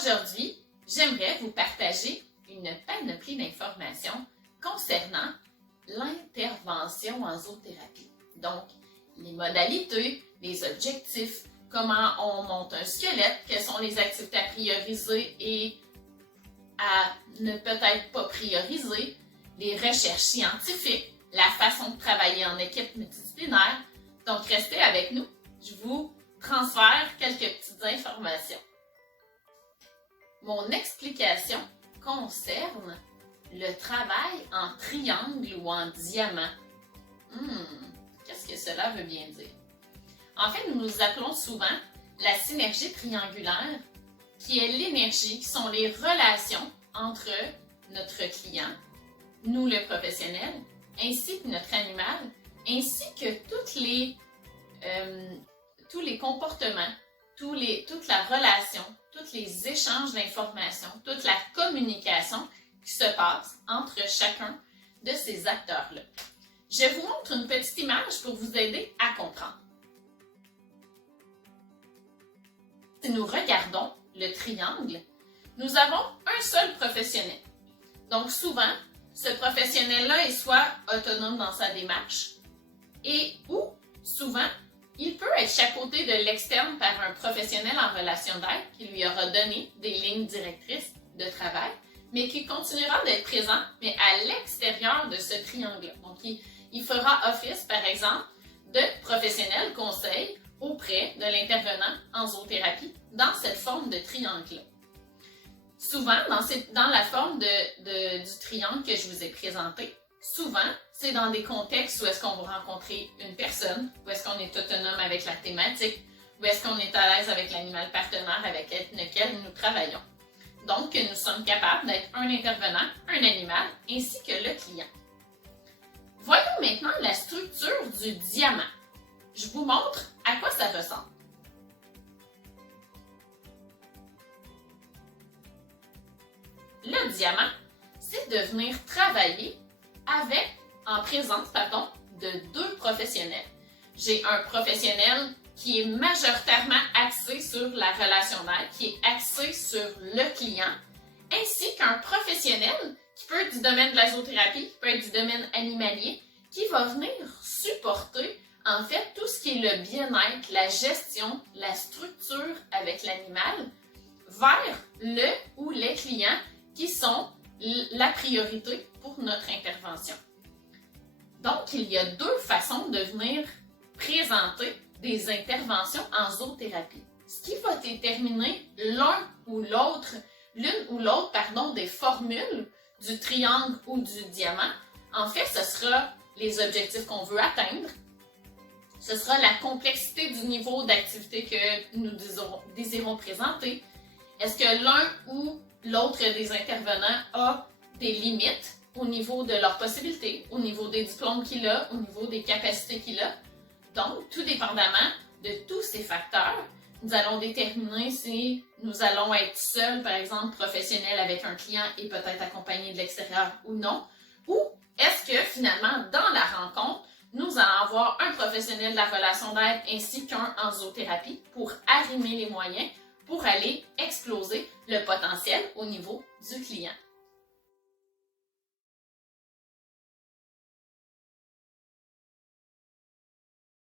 Aujourd'hui, j'aimerais vous partager une panoplie d'informations concernant l'intervention en zoothérapie. Donc, les modalités, les objectifs, comment on monte un squelette, quelles sont les activités à prioriser et à ne peut-être pas prioriser, les recherches scientifiques, la façon de travailler en équipe multidisciplinaire. Donc, restez avec nous, je vous transfère quelques petites informations. Mon explication concerne le travail en triangle ou en diamant. Qu'est-ce que cela veut bien dire? En fait, nous appelons souvent la synergie triangulaire, qui est l'énergie, qui sont les relations entre notre client, nous le professionnel, ainsi que notre animal, ainsi que tous les comportements, toute la relation, tous les échanges d'informations, toute la communication qui se passe entre chacun de ces acteurs-là. Je vous montre une petite image pour vous aider à comprendre. Si nous regardons le triangle, nous avons un seul professionnel. Donc souvent, ce professionnel-là est soit autonome dans sa démarche ou souvent, il peut être chapeauté de l'externe par un professionnel en relation d'aide qui lui aura donné des lignes directrices de travail, mais qui continuera d'être présent, mais à l'extérieur de ce triangle-là. Donc, il fera office, par exemple, de professionnel conseil auprès de l'intervenant en zoothérapie dans cette forme de triangle-là. Souvent, dans la forme du triangle que je vous ai présenté, souvent, c'est dans des contextes où est-ce qu'on va rencontrer une personne, où est-ce qu'on est autonome avec la thématique, où est-ce qu'on est à l'aise avec l'animal partenaire avec lequel nous travaillons. Donc, nous sommes capables d'être un intervenant, un animal, ainsi que le client. Voyons maintenant la structure du diamant. Je vous montre à quoi ça ressemble. Le diamant, c'est de venir travailler en présence de deux professionnels. J'ai un professionnel qui est majoritairement axé sur la relation d'aide, qui est axé sur le client, ainsi qu'un professionnel qui peut être du domaine de la zoothérapie, qui peut être du domaine animalier, qui va venir supporter en fait tout ce qui est le bien-être, la gestion, la structure avec l'animal vers le ou les clients qui sont la priorité pour notre intervention. Donc, il y a deux façons de venir présenter des interventions en zoothérapie. Ce qui va déterminer l'une ou l'autre des formules du triangle ou du diamant, en fait, ce sera les objectifs qu'on veut atteindre, ce sera la complexité du niveau d'activité que nous désirons présenter. Est-ce que l'un ou l'autre des intervenants a des limites au niveau de leurs possibilités, au niveau des diplômes qu'il a, au niveau des capacités qu'il a? Donc, tout dépendamment de tous ces facteurs, nous allons déterminer si nous allons être seuls, par exemple, professionnels avec un client et peut-être accompagnés de l'extérieur ou non, ou est-ce que finalement, dans la rencontre, nous allons avoir un professionnel de la relation d'aide ainsi qu'un en zoothérapie pour arrimer les moyens pour aller exploser le potentiel au niveau du client.